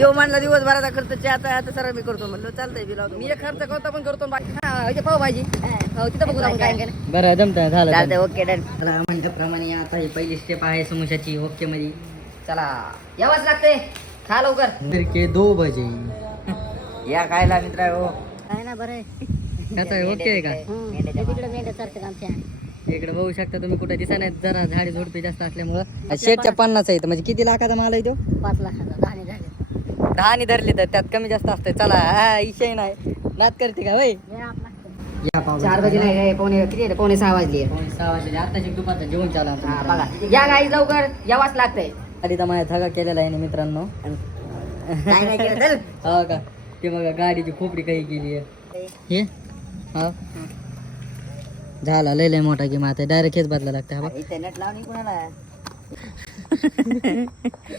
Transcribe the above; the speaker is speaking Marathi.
तो म्हणला दिवसभराचा खर्च आता सर मी करतो म्हणलं चालतंय बी लावतो. मी एक खर्च करतो पण करतो पावभाजी तिथं बघू आपण काय बरं जमतं झालं चालतंय. Okay done. म्हणल्याप्रमाणे आता ही पहिली स्टेप आहे समोशाची. ओके मध्ये चला यावंच लागते. खा लवकर. के 2 बजे या खायला मित्र हो. काय ना बरं आहे. कसं आहे ओके आहे का? तिकडे मेंढ्या सारखं आमच्या इकडे बघू शकता तुम्ही कुठे दिसा नाही जरा झाडी झोडपी जास्त असल्यामुळं शेटच्या 50 आहे म्हणजे किती लाखाचा माल आहे तो 5 लाखाचा 10 झाले 10 धरली तर त्यात कमी जास्त असतंय. चला इशय नाही नात करते का वय या पाव 4 वाजले नाही पावणे किती आहे? पावणे 6 वाजले. 6 वाजले आताची दुपारचं जेवण चालू आहे हा आमचं. बघा या गाई लवकर यावाच लागतंय. आधी तर माझ्या धगा केलेला आहे ना मित्रांनो. काय नाही केलं चल. हो का ते बघा गाडीची खोपडी काही केली आहे हे हा झाला लय मोठा की आता डायरेक्ट हेच बदला लागतं. इथे नेट लावणी कुणाला